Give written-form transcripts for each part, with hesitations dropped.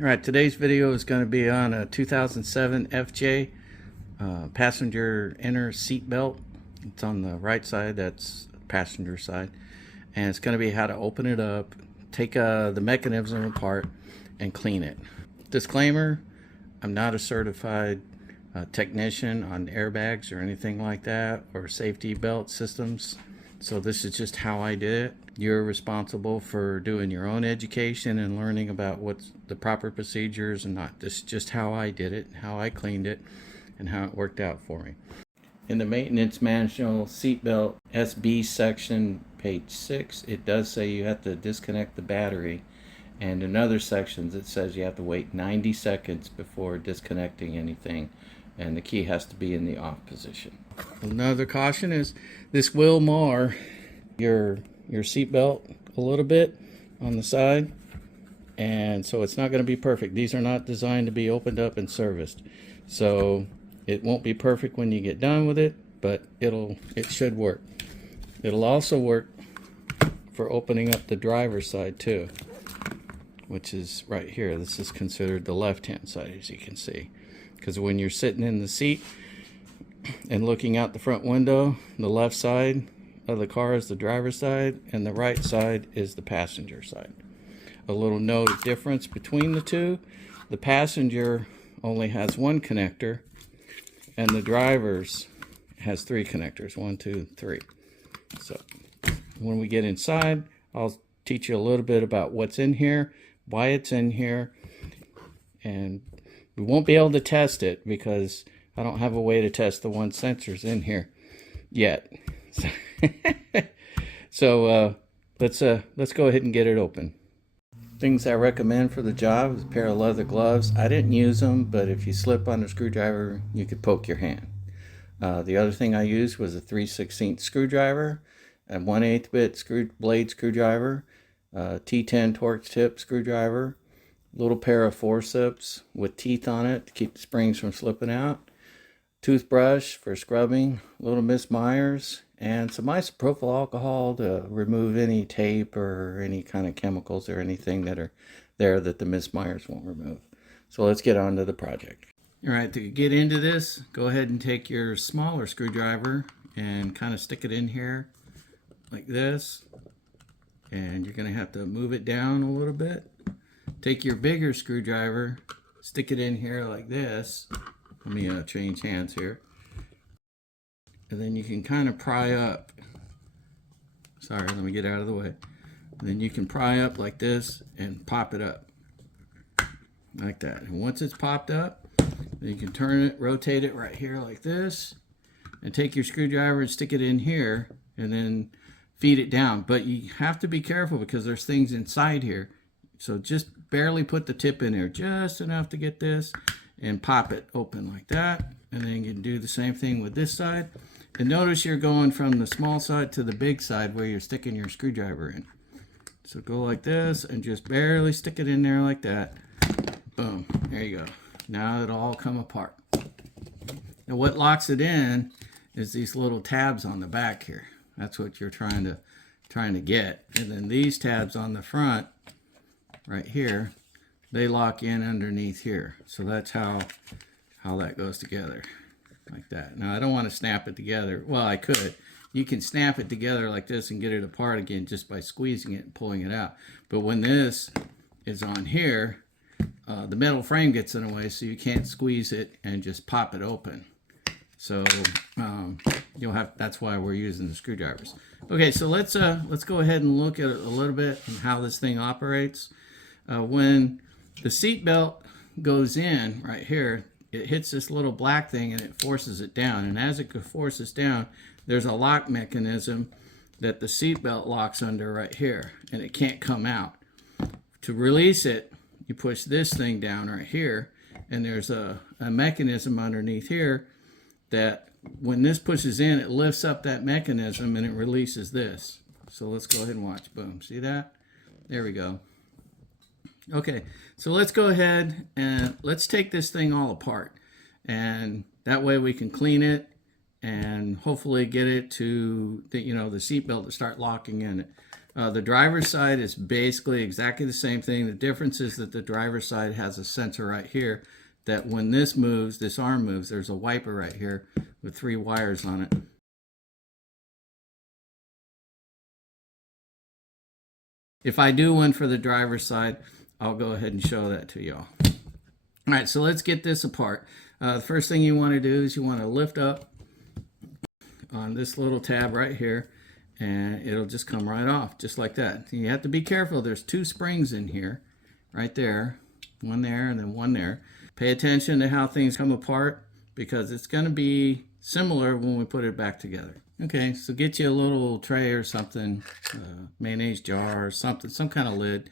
Alright, today's video is going to be on a 2007 FJ passenger inner seat belt. It's on the right side, that's passenger side. And it's going to be how to open it up, take the mechanism apart, and clean it. Disclaimer, I'm not a certified technician on airbags or anything like that, or safety belt systems. So this is just how I did it. You're responsible for doing your own education and learning about what's the proper procedures and not. This is just how I did it, how I cleaned it, and how it worked out for me. In the maintenance manual seatbelt SB section, page 6, it does say you have to disconnect the battery. And in other sections it says you have to wait 90 seconds before disconnecting anything, and the key has to be in the off position. Another caution is this will mar your seatbelt a little bit on the side, and so it's not going to be perfect. These are not designed to be opened up and serviced, so it won't be perfect when you get done with it, but it should work. It'll also work for opening up the driver's side too, which is right here. This is considered the left-hand side, as you can see, because when you're sitting in the seat and looking out the front window, the left side of the car is the driver's side and the right side is the passenger side. A little note of difference between the two: the passenger only has one connector and the driver's has 3 connectors, 1, 2, 3. So when we get inside, I'll teach you a little bit about what's in here, why it's in here, and we won't be able to test it because I don't have a way to test the 1 sensors in here yet. So let's go ahead and get it open. Things I recommend for the job is a pair of leather gloves. I didn't use them, but if you slip on a screwdriver, you could poke your hand. The other thing I used was a 3/16 screwdriver, a 1/8 bit blade screwdriver, T10 Torx tip screwdriver, little pair of forceps with teeth on it to keep the springs from slipping out, toothbrush for scrubbing, little Miss Myers, and some isopropyl alcohol to remove any tape or any kind of chemicals or anything that are there that the Miss Myers won't remove. So let's get on to the project. All right, to get into this, go ahead and take your smaller screwdriver and kind of stick it in here like this, and you're going to have to move it down a little bit. Take your bigger screwdriver, stick it in here like this. Let me change hands here. And then you can kind of pry up. Sorry, let me get out of the way. And then you can pry up like this and pop it up. Like that. And once it's popped up, then you can turn it, rotate it right here like this. And take your screwdriver and stick it in here. And then feed it down. But you have to be careful because there's things inside here. So just barely put the tip in there, just enough to get this, and pop it open like that. And then you can do the same thing with this side. And notice you're going from the small side to the big side where you're sticking your screwdriver in. So go like this and just barely stick it in there like that. Boom, there you go. Now it'll all come apart. Now what locks it in is these little tabs on the back here. That's what you're trying to get. And then these tabs on the front right here, they lock in underneath here. So that's how that goes together, like that. Now I don't want to snap it together. Well, I could. You can snap it together like this and get it apart again just by squeezing it and pulling it out. But when this is on here, the metal frame gets in the way, so you can't squeeze it and just pop it open. So you'll have. That's why we're using the screwdrivers. Okay, so let's go ahead and look at it a little bit and how this thing operates. When the seat belt goes in right here, it hits this little black thing and it forces it down. And as it forces down, there's a lock mechanism that the seat belt locks under right here, and it can't come out. To release it, you push this thing down right here, and there's a mechanism underneath here that when this pushes in, it lifts up that mechanism and it releases this. So let's go ahead and watch. Boom. See that? There we go. Okay, so let's go ahead and let's take this thing all apart, and that way we can clean it and hopefully get it to the seat belt to start locking in it. The driver's side is basically exactly the same thing. The difference is that the driver's side has a sensor right here that when this moves, this arm moves, there's a wiper right here with 3 wires on it. If I do one for the driver's side, I'll go ahead and show that to y'all. All right, so let's get this apart. The first thing you want to do is you want to lift up on this little tab right here, and it'll just come right off, just like that. You have to be careful. There's 2 springs in here, right there. One there and then one there. Pay attention to how things come apart because it's going to be similar when we put it back together. Okay, so get you a little tray or something, mayonnaise jar or something, some kind of lid.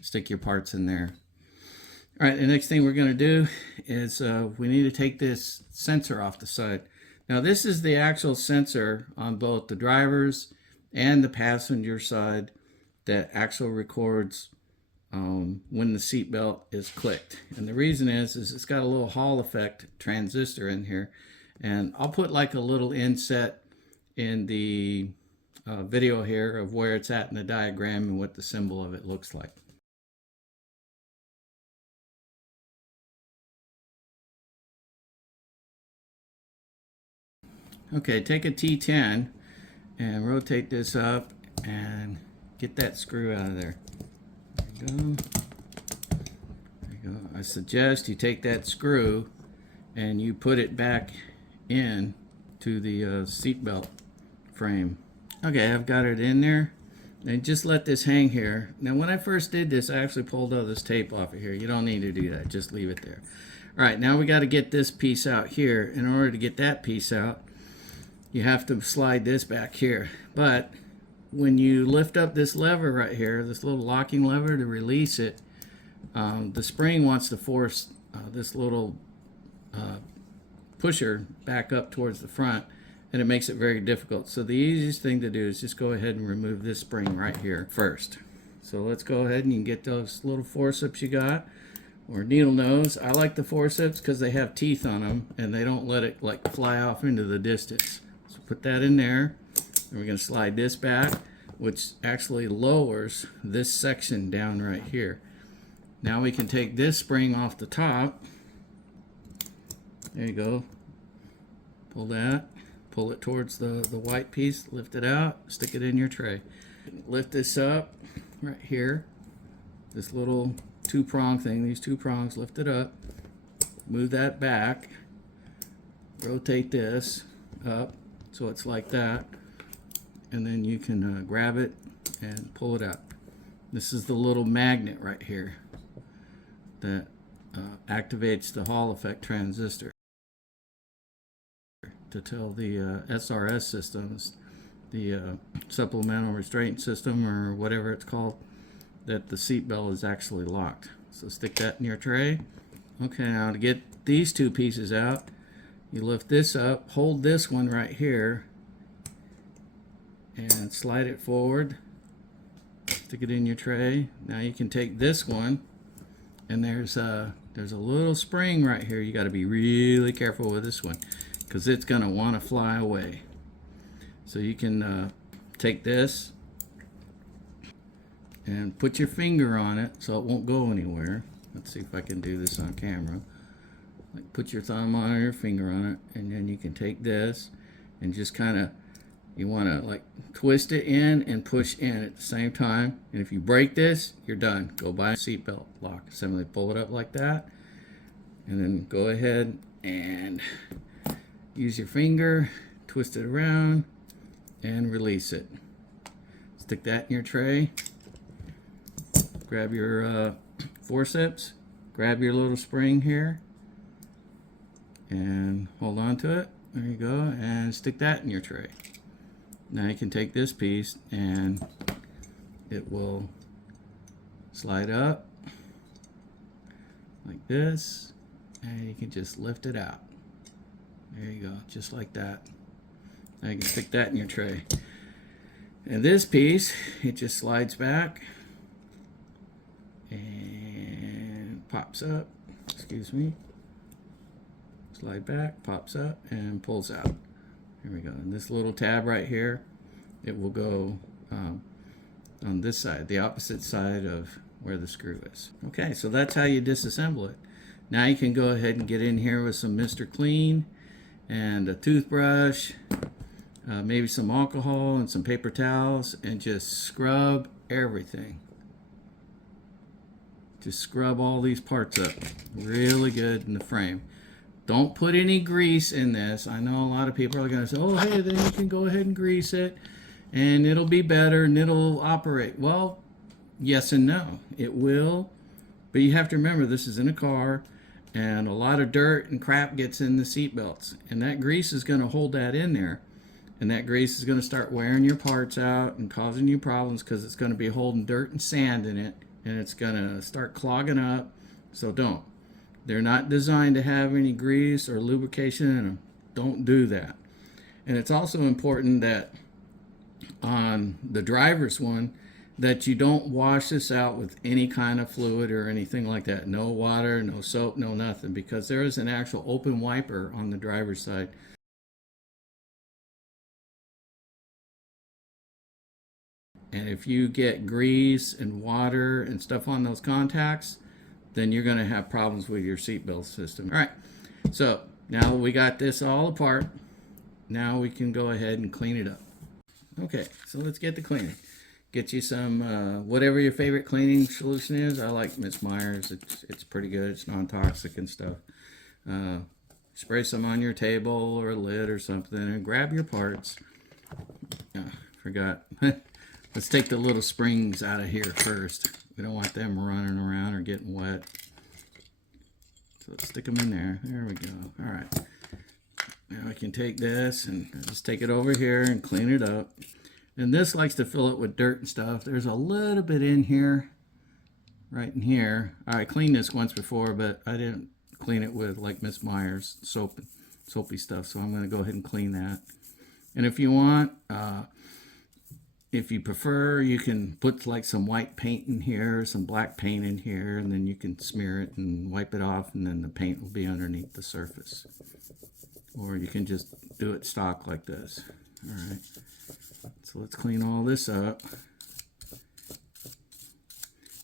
Stick your parts in there. All right, the next thing we're going to do is we need to take this sensor off the side. Now this is the actual sensor on both the driver's and the passenger side that actually records when the seat belt is clicked. And the reason is it's got a little Hall effect transistor in here. And I'll put like a little inset in the video here of where it's at in the diagram and what the symbol of it looks like. Okay, take a T10 and rotate this up and get that screw out of there. There you go. There you go. I suggest you take that screw and you put it back in to the seat belt frame. Okay, I've got it in there. And just let this hang here. Now when I first did this, I actually pulled all this tape off of here. You don't need to do that, just leave it there. All right, now we got to get this piece out here. In order to get that piece out, you have to slide this back here. But when you lift up this lever right here, this little locking lever to release it, the spring wants to force this little pusher back up towards the front, and it makes it very difficult. So the easiest thing to do is just go ahead and remove this spring right here first. So let's go ahead and you can get those little forceps you got, or needle nose. I like the forceps because they have teeth on them and they don't let it like fly off into the distance. So put that in there, and we're going to slide this back, which actually lowers this section down right here. Now we can take this spring off the top. There you go. Pull that. Pull it towards the white piece, lift it out, stick it in your tray. Lift this up right here. This little 2-prong thing, these 2 prongs, lift it up. Move that back. Rotate this up so it's like that. And then you can grab it and pull it out. This is the little magnet right here that activates the Hall effect transistor to tell the SRS systems, the supplemental restraint system or whatever it's called, that the seat belt is actually locked. So stick that in your tray. Okay, now to get these 2 pieces out, you lift this up, hold this one right here, and slide it forward. Stick it in your tray. Now you can take this one, and there's a little spring right here. You got to be really careful with this one, because it's going to want to fly away. So you can take this and put your finger on it so it won't go anywhere. Let's see if I can do this on camera. Like put your thumb on it, your finger on it, and then you can take this and just kind of, you want to like twist it in and push in at the same time. And if you break this, you're done. Go buy a seatbelt lock assembly. Pull it up like that, and then go ahead and use your finger, twist it around, and release it. Stick that in your tray. Grab your forceps. Grab your little spring here, and hold on to it. There you go, and stick that in your tray. Now you can take this piece, and it will slide up like this, and you can just lift it out. There you go, just like that. Now you can stick that in your tray. And this piece, it just slides back and pops up. Excuse me. Slide back, pops up, and pulls out. Here we go. And this little tab right here, it will go on this side, the opposite side of where the screw is. Okay, so that's how you disassemble it. Now you can go ahead and get in here with some Mr. Clean and a toothbrush, maybe some alcohol and some paper towels, and just scrub everything. Just scrub all these parts up really good in the frame. Don't put any grease in this. I know a lot of people are going to say, oh, hey, then you can go ahead and grease it and it'll be better and it'll operate. Well, yes and no. It will, but you have to remember this is in a car and a lot of dirt and crap gets in the seat belts, and that grease is going to hold that in there, and that grease is going to start wearing your parts out and causing you problems because it's going to be holding dirt and sand in it, and it's going to start clogging up. So don't. They're not designed to have any grease or lubrication in them. Don't do that. And it's also important that on the driver's one that you don't wash this out with any kind of fluid or anything like that. No water, no soap, no nothing, because there is an actual open wiper on the driver's side. And if you get grease and water and stuff on those contacts, then you're going to have problems with your seatbelt system. All right, so now we got this all apart. Now we can go ahead and clean it up. Okay, so let's get the cleaning. Get you some, whatever your favorite cleaning solution is. I like Miss Meyer's. It's pretty good. It's non-toxic and stuff. Spray some on your table or a lid or something, and grab your parts. Forgot. Let's take the little springs out of here first. We don't want them running around or getting wet. So let's stick them in there. There we go. All right. Now I can take this and just take it over here and clean it up. And this likes to fill it with dirt and stuff. There's a little bit in here, right in here. I cleaned this once before, but I didn't clean it with like Miss Meyer's soapy stuff. So I'm going to go ahead and clean that. And if you want, if you prefer, you can put like some white paint in here, some black paint in here, and then you can smear it and wipe it off, and then the paint will be underneath the surface. Or you can just do it stock like this. All right. So let's clean all this up.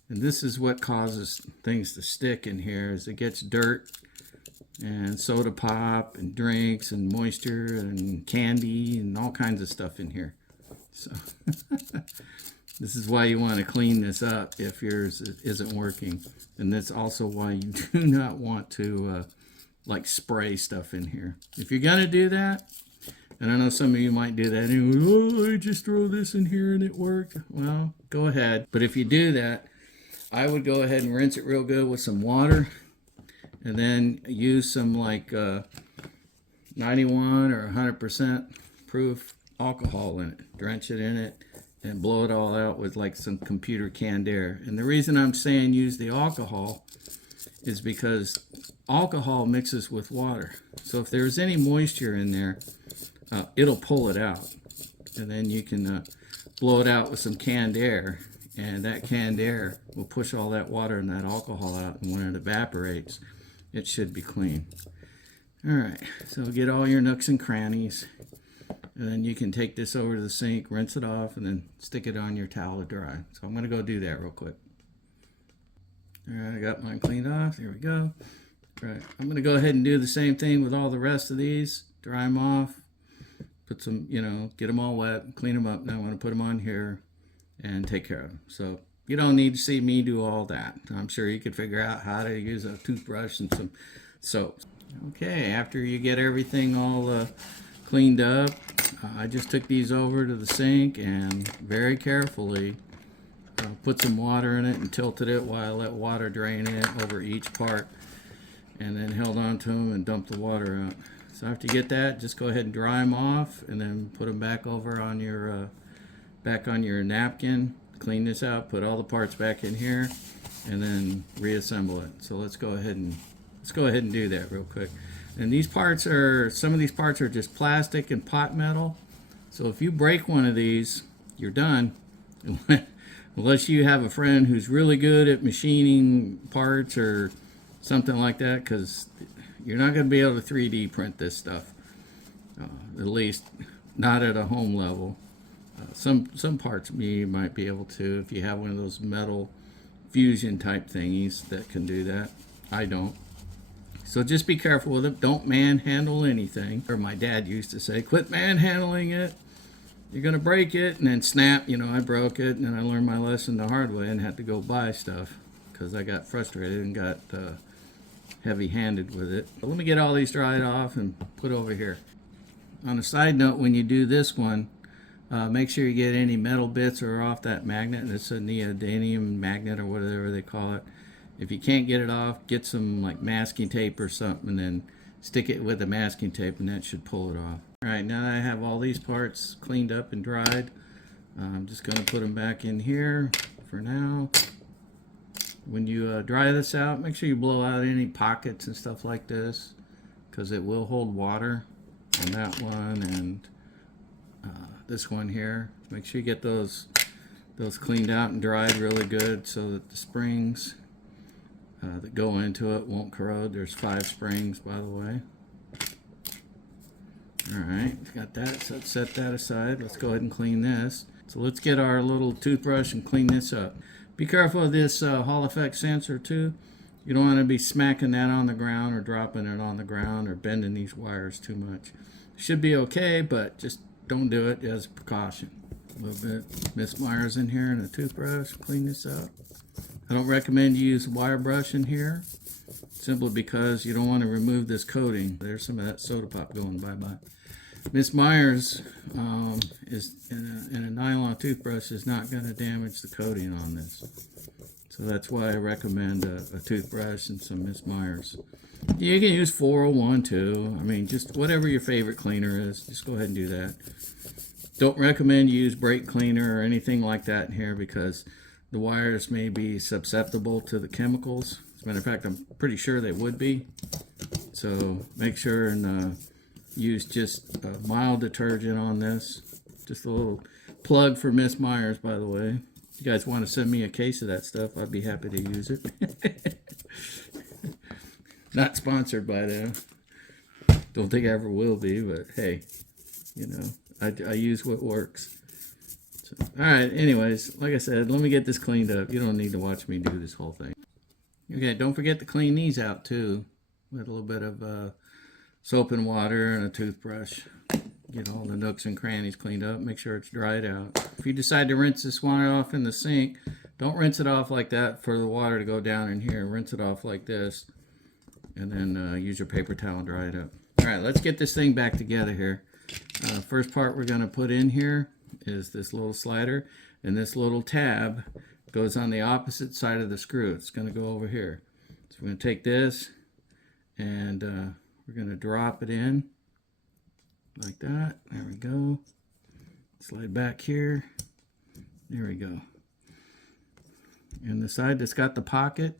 And this is what causes things to stick in here, is it gets dirt and soda pop and drinks and moisture and candy and all kinds of stuff in here. So this is why you want to clean this up if yours isn't working. And that's also why you do not want to like spray stuff in here. If you're going to do that, and I know some of you might do that, and oh, I just throw this in here and it worked. Well, go ahead. But if you do that, I would go ahead and rinse it real good with some water, and then use some like 91 or 100% proof alcohol in it. Drench it in it and blow it all out with like some computer canned air. And the reason I'm saying use the alcohol is because alcohol mixes with water. So if there's any moisture in there, it'll pull it out. And then you can blow it out with some canned air, and that canned air will push all that water and that alcohol out, and when it evaporates, it should be clean. All right, so get all your nooks and crannies, and then you can take this over to the sink, rinse it off, and then stick it on your towel to dry. So I'm going to go do that real quick. All right, I got mine cleaned off. There we go. All right, I'm going to go ahead and do the same thing with all the rest of these. Dry them off, put some, get them all wet, clean them up. Now I'm going to put them on here and take care of them. So you don't need to see me do all that. I'm sure you could figure out how to use a toothbrush and some soap. Okay, after you get everything all cleaned up, I just took these over to the sink and very carefully put some water in it and tilted it while I let water drain it over each part, and then held on to them and dumped the water out. So after you get that, just go ahead and dry them off, and then put them back over on your napkin. Clean this out, put all the parts back in here, and then reassemble it. So let's go ahead and do that real quick. And these parts some of these parts are just plastic and pot metal. So if you break one of these, you're done. Unless you have a friend who's really good at machining parts or something like that, because you're not going to be able to 3D print this stuff, at least not at a home level. Some parts you might be able to if you have one of those metal fusion type thingies that can do that. I don't. So just be careful with it. Don't manhandle anything. Or my dad used to say, quit manhandling it. You're going to break it. And then snap, you know, I broke it. And then I learned my lesson the hard way and had to go buy stuff because I got frustrated and got heavy-handed with it. But let me get all these dried off and put over here. On a side note, when you do this one, make sure you get any metal bits or off that magnet. It's a neodymium magnet or whatever they call it. If you can't get it off, get some like masking tape or something and then stick it with the masking tape and that should pull it off. Alright, now that I have all these parts cleaned up and dried, I'm just going to put them back in here for now. When you dry this out, make sure you blow out any pockets and stuff like this because it will hold water on that one and this one here. Make sure you get those cleaned out and dried really good so that the springs that go into it won't corrode. There's 5 springs, by the way. Alright, got that, so let's set that aside. Let's go ahead and clean this. So let's get our little toothbrush and clean this up. Be careful of this Hall effect sensor too. You don't want to be smacking that on the ground or dropping it on the ground or bending these wires too much. Should be okay, but just don't do it as a precaution. A little bit Miss Myers in here and a toothbrush. Clean this up. I don't recommend you use a wire brush in here, simply because you don't want to remove this coating. There's some of that soda pop going bye-bye. Miss Myers is in a nylon toothbrush is not going to damage the coating on this. So that's why I recommend a toothbrush and some Miss Myers. You can use 401 too. I mean, just whatever your favorite cleaner is, just go ahead and do that. Don't recommend you use brake cleaner or anything like that in here because the wires may be susceptible to the chemicals. As a matter of fact, I'm pretty sure they would be. So make sure and use just mild detergent on this. Just a little plug for Miss Myers, by the way. If you guys want to send me a case of that stuff, I'd be happy to use it. Not sponsored by them. Don't think I ever will be, but hey, you know, I use what works. So, alright, anyways, like I said, let me get this cleaned up. You don't need to watch me do this whole thing. Okay, don't forget to clean these out too. With a little bit of soap and water and a toothbrush. Get all the nooks and crannies cleaned up. Make sure it's dried out. If you decide to rinse this water off in the sink, don't rinse it off like that for the water to go down in here. Rinse it off like this. And then use your paper towel and dry it up. Alright, let's get this thing back together here. First part we're going to put in here is this little slider. And this little tab goes on the opposite side of the screw. It's going to go over here. So we're going to take this and we're going to drop it in like that. There we go. Slide back here. There we go. And the side that's got the pocket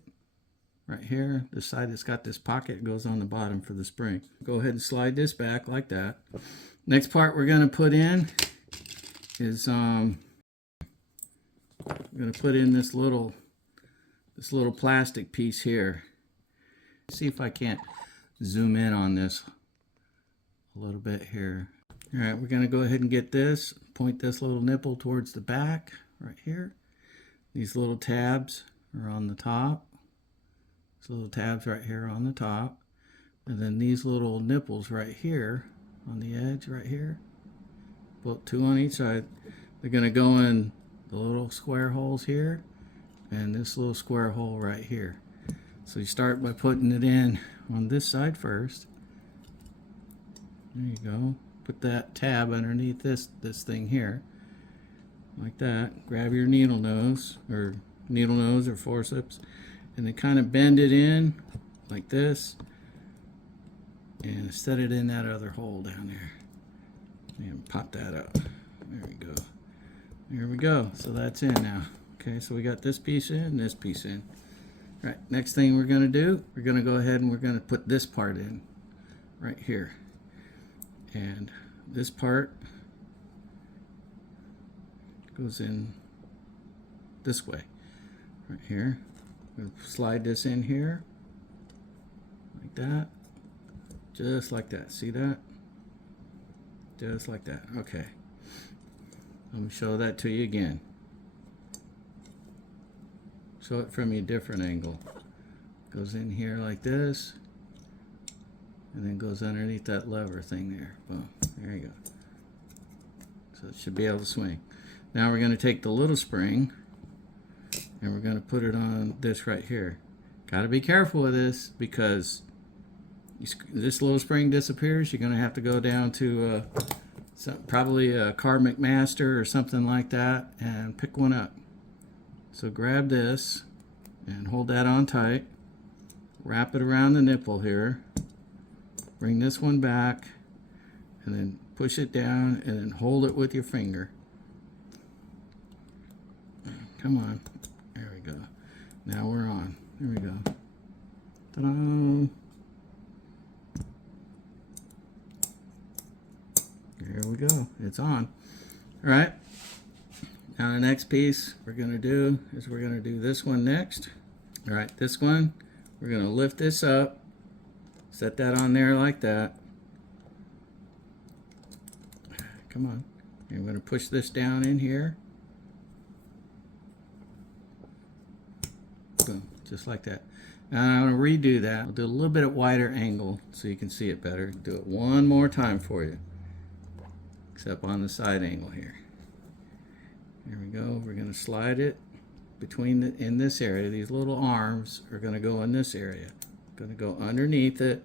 right here, the side that's got this pocket goes on the bottom for the spring. Go ahead and slide this back like that. Next part we're going to put in is I'm going to put in this little plastic piece here. See if I can't zoom in on this a little bit here. All right, we're going to go ahead and get this, point this little nipple towards the back right here. These little tabs are on the top. These little tabs right here on the top. And then these little nipples right here on the edge right here. Put 2 on each side. They're going to go in the little square holes here and this little square hole right here. So you start by putting it in on this side first. There you go. Put that tab underneath this thing here, like that. Grab your needle nose or forceps, and then kind of bend it in like this, and set it in that other hole down there, and pop that up. There we go. There we go. So that's in now. Okay, so we got this piece in, this piece in. Right, next thing we're going to do, we're going to go ahead and we're going to put this part in right here. And this part goes in this way, right here. We'll slide this in here, like that, just like that. See that? Just like that. Okay. Let me show that to you again. Show it from a different angle. Goes in here like this, and then goes underneath that lever thing there. Boom. There you go. So it should be able to swing. Now we're going to take the little spring and we're going to put it on this right here. Got to be careful with this because this little spring disappears. You're going to have to go down to probably a Car McMaster or something like that and pick one up. So grab this and hold that on tight. Wrap it around the nipple here. Bring this one back and then push it down and then hold it with your finger. Come on. There we go. Now we're on. There we go. Ta-da! There we go. It's on. All right. Now the next piece we're going to do is we're going to do this one next. All right. This one, we're going to lift this up. Set that on there like that. Come on. And we're going to push this down in here. Boom. Just like that. Now I'm going to redo that. I'll do a little bit at wider angle so you can see it better. Do it one more time for you. Except on the side angle here. There we go. We're going to slide it between in this area. These little arms are going to go in this area. Going to go underneath it,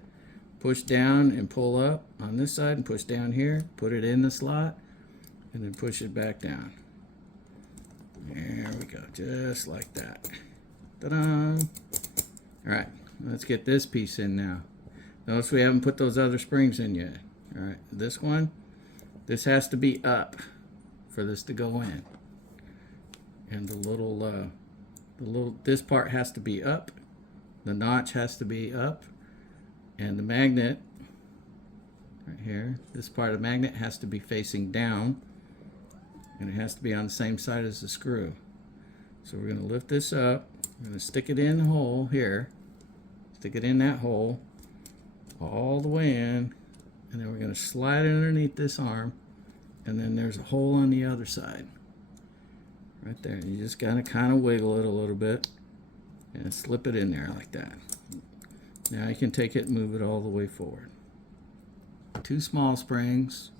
push down and pull up on this side and push down here, put it in the slot, and then push it back down. There we go, just like that. Ta-da! All right, let's get this piece in now. Notice we haven't put those other springs in yet. All right, this one, this has to be up for this to go in. And the little, this part has to be up. The notch has to be up, and the magnet right here, this part of the magnet has to be facing down, and it has to be on the same side as the screw. So we're going to lift this up, we're going to stick it in the hole here, stick it in that hole all the way in, and then we're going to slide it underneath this arm, and then there's a hole on the other side right there. You just got to kind of wiggle it a little bit and slip it in there like that. Now you can take it and move it all the way forward. Two small springs,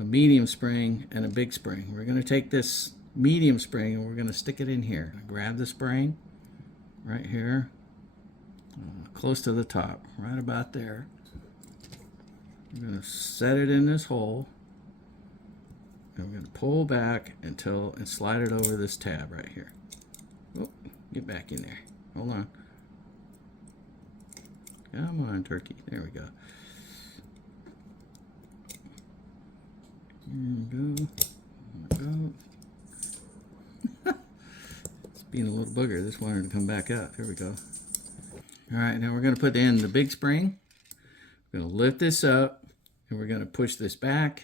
a medium spring, and a big spring. We're going to take this medium spring and we're going to stick it in here. Grab the spring right here, close to the top, right about there. We're going to set it in this hole, and we're going to pull back until and slide it over this tab right here. Oh, get back in there. Hold on. Come on, turkey. There we go. Here we go. There we go. It's being a little booger. This wanted to come back up. Here we go. All right, now we're going to put in the big spring. We're going to lift this up, and we're going to push this back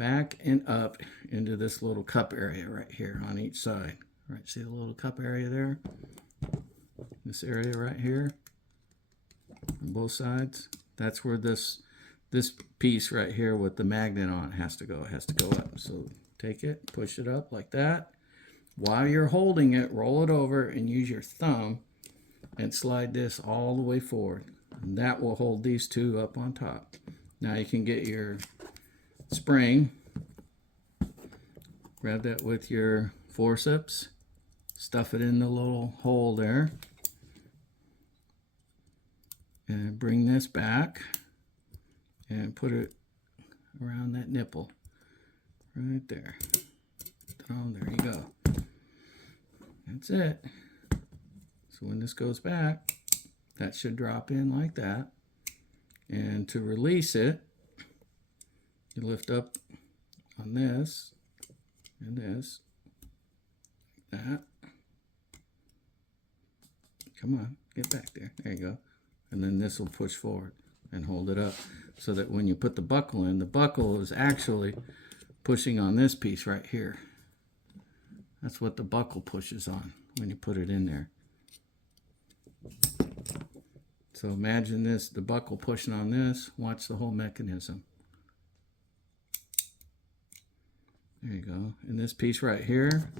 and up into this little cup area right here on each side. All right, see the little cup area there? This area right here on both sides. That's where this piece right here with the magnet on has to go. It has to go up. So take it, push it up like that. While you're holding it, roll it over and use your thumb and slide this all the way forward. And that will hold these two up on top. Now you can get your spring, grab that with your forceps, stuff it in the little hole there, and bring this back and put it around that nipple right there. Oh, there you go. That's it. So when this goes back, that should drop in like that. And to release it, you lift up on this and this, like that. Come on, get back there. There you go. And then this will push forward and hold it up so that when you put the buckle in, the buckle is actually pushing on this piece right here. That's what the buckle pushes on when you put it in there. So imagine this, the buckle pushing on this. Watch the whole mechanism. There There you go. And this piece right here,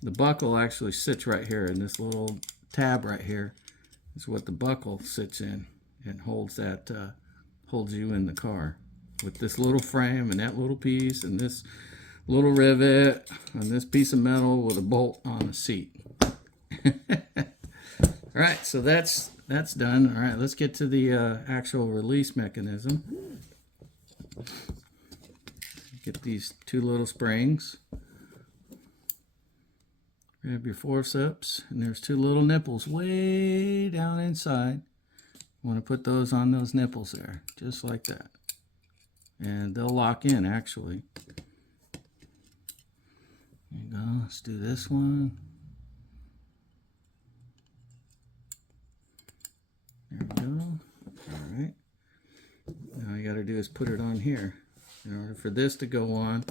the buckle actually sits right here, and this little tab right here is what the buckle sits in and holds that holds you in the car. With this little frame and that little piece and this little rivet and this piece of metal with a bolt on the seat. All right, so that's done. All right, let's get to the actual release mechanism. Get these two little springs. Grab your forceps, and there's two little nipples way down inside. You want to put those on those nipples there, just like that. And they'll lock in, actually. There you go. Let's do this one. There we go. All right. Now all you got to do is put it on here. In order for this to go on,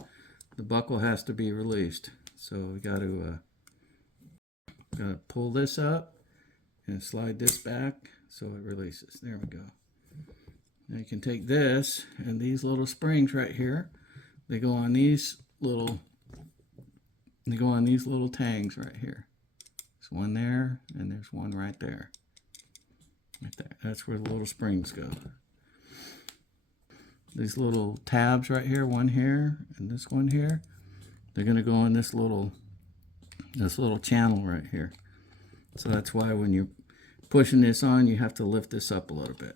the buckle has to be released. So we got to pull this up and slide this back so it releases. There we go. Now you can take this and these little springs right here. They go on these little tangs right here. There's one there and there's one right there. Right there. That's where the little springs go. These little tabs right here, one here and this one here, they're going to go in this little channel right here. So that's why when you're pushing this on, you have to lift this up a little bit.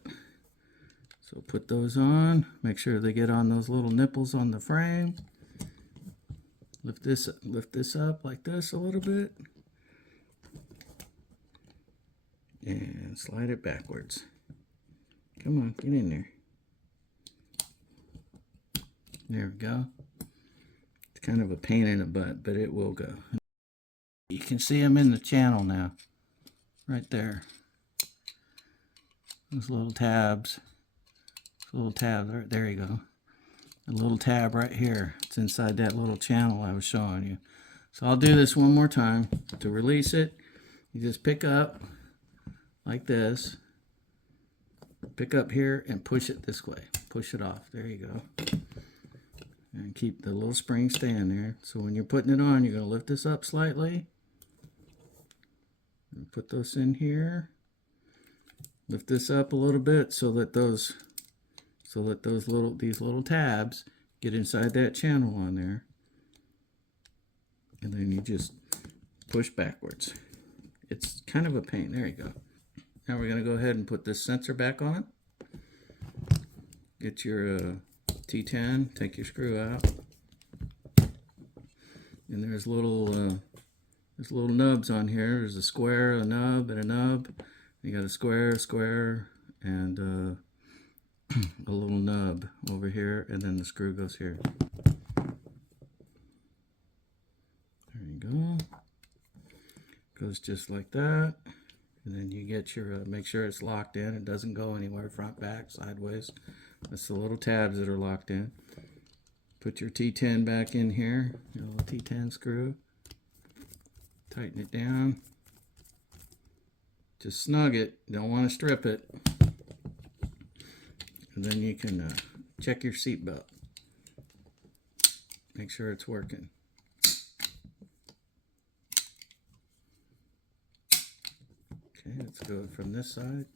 So put those on, make sure they get on those little nipples on the frame. Lift this up like this a little bit. And slide it backwards. Come on, get in there. There we go. It's kind of a pain in the butt, but it will go. You can see them in the channel now. Right there. Those little tabs. Little tab, there you go. A little tab right here. It's inside that little channel I was showing you. So I'll do this one more time. To release it, you just pick up like this. Pick up here and push it this way. Push it off. There you go. And keep the little spring staying there. So when you're putting it on, you're going to lift this up slightly. And put those in here. Lift this up a little bit so that these little tabs get inside that channel on there. And then you just push backwards. It's kind of a pain. There you go. Now we're going to go ahead and put this sensor back on. Get your T10, take your screw out. And there's little nubs on here. There's a square, a nub, and a nub. You got a square, and a little nub over here, and then the screw goes here. There you go. Goes just like that. And then you get your, make sure it's locked in. It doesn't go anywhere, front, back, sideways. That's the little tabs that are locked in. Put your T10 back in here, your little T10 screw. Tighten it down. Just snug it. Don't want to strip it. And then you can check your seat belt. Make sure it's working. Okay, let's go from this side.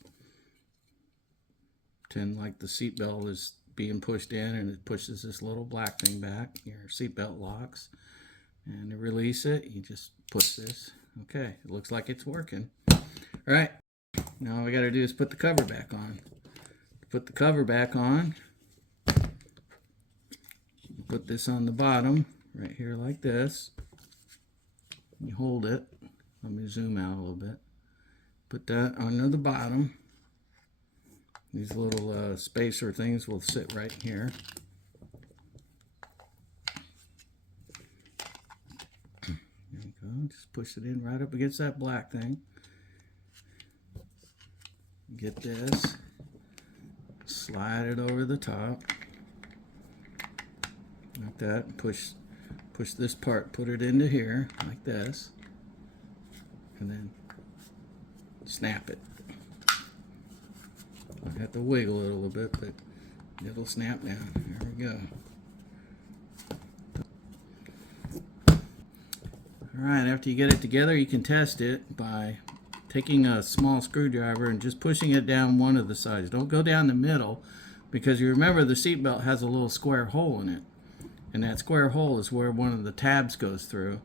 Pretend like the seat belt is being pushed in and it pushes this little black thing back. Your seat belt locks. And to release it, you just push this. Okay, it looks like it's working. All right, now all we got to do is put the cover back on. Put the cover back on. Put this on the bottom, right here like this. You hold it. Let me zoom out a little bit. Put that under the bottom. These little spacer things will sit right here. There you go. Just push it in right up against that black thing. Get this. Slide it over the top. Like that. And push this part, put it into here, like this. And then snap it. I have to wiggle it a little bit, but it'll snap down. There we go. Alright, after you get it together, you can test it by taking a small screwdriver and just pushing it down one of the sides. Don't go down the middle, because you remember the seatbelt has a little square hole in it. And that square hole is where one of the tabs goes through.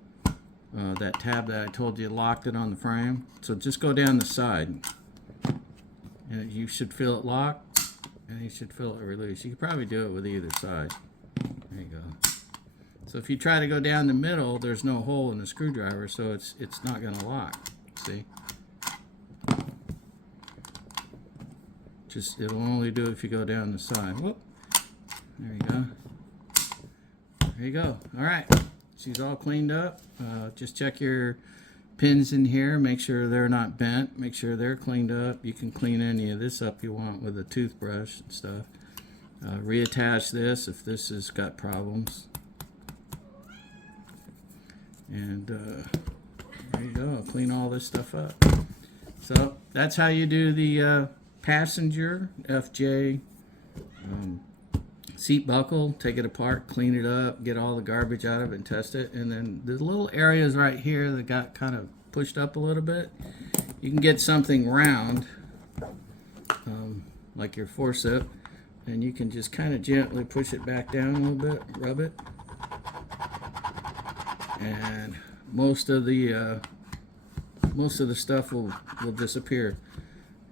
That tab that I told you locked it on the frame. So just go down the side. And you should feel it lock, and you should feel it release. You could probably do it with either side. There you go. So if you try to go down the middle, there's no hole in the screwdriver, so it's not going to lock. See? It'll only do it if you go down the side. Whoop. There you go. There you go. All right. She's all cleaned up. Just check your pins in here. Make sure they're not bent. Make sure they're cleaned up. You can clean any of this up you want with a toothbrush and stuff. Reattach this if this has got problems. And there you go. Clean all this stuff up. So that's how you do the passenger FJ seat buckle. Take it apart, clean it up, get all the garbage out of it and test it. And then the little areas right here that got kind of pushed up a little bit, you can get something round like your forceps, and you can just kind of gently push it back down a little bit, rub it, and most of the stuff will disappear.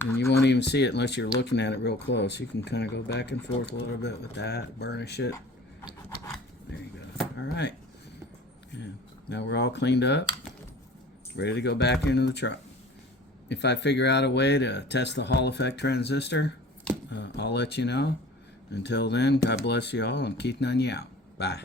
And you won't even see it unless you're looking at it real close. You can kind of go back and forth a little bit with that, burnish it. There you go. All right. Yeah. Now we're all cleaned up, ready to go back into the truck. If I figure out a way to test the Hall effect transistor, I'll let you know. Until then, God bless you all, and keep Noneya out. Bye.